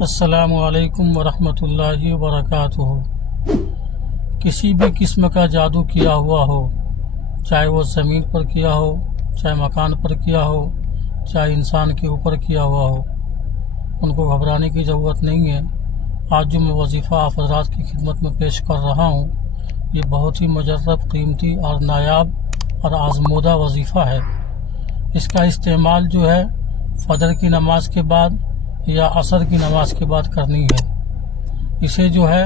السلام علیکم ورحمۃ اللہ وبرکاتہ۔ کسی بھی قسم کا جادو کیا ہوا ہو، چاہے وہ زمین پر کیا ہو، چاہے مکان پر کیا ہو، چاہے انسان کے اوپر کیا ہوا ہو، ان کو گھبرانے کی ضرورت نہیں ہے۔ آج جو میں وظیفہ آپ حضرات کی خدمت میں پیش کر رہا ہوں، یہ بہت ہی مجرب، قیمتی اور نایاب اور آزمودہ وظیفہ ہے۔ اس کا استعمال جو ہے فجر کی نماز کے بعد یا عصر کی نماز کے بعد کرنی ہے۔ اسے جو ہے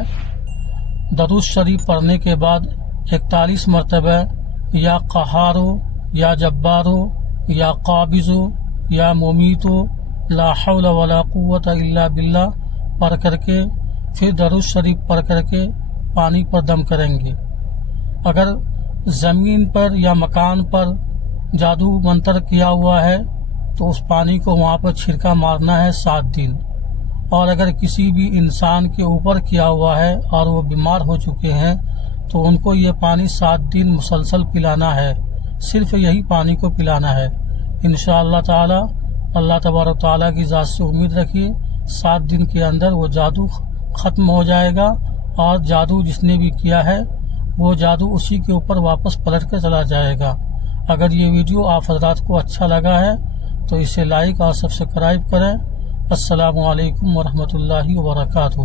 درود شریف پڑھنے کے بعد 41 مرتبہ یا قہارو یا جبارو یا قابضو یا ممیتو لا حول ولا قوت الا باللہ پڑھ کر کے پھر درود شریف پڑھ کر کے پانی پر دم کریں گے۔ اگر زمین پر یا مکان پر جادو منتر کیا ہوا ہے تو اس پانی کو وہاں پر چھڑکا مارنا ہے 7 دن، اور اگر کسی بھی انسان کے اوپر کیا ہوا ہے اور وہ بیمار ہو چکے ہیں تو ان کو یہ پانی 7 دن مسلسل پلانا ہے، صرف یہی پانی کو پلانا ہے۔ انشاءاللہ تعالی اللہ تبارک تعالیٰ کی ذات سے امید رکھیے، 7 دن کے اندر وہ جادو ختم ہو جائے گا، اور جادو جس نے بھی کیا ہے وہ جادو اسی کے اوپر واپس پلٹ کر چلا جائے گا۔ اگر یہ ویڈیو آپ حضرات کو اچھا لگا ہے تو اسے لائک اور سبسکرائب کریں۔ السلام علیکم ورحمۃ اللہ وبرکاتہ۔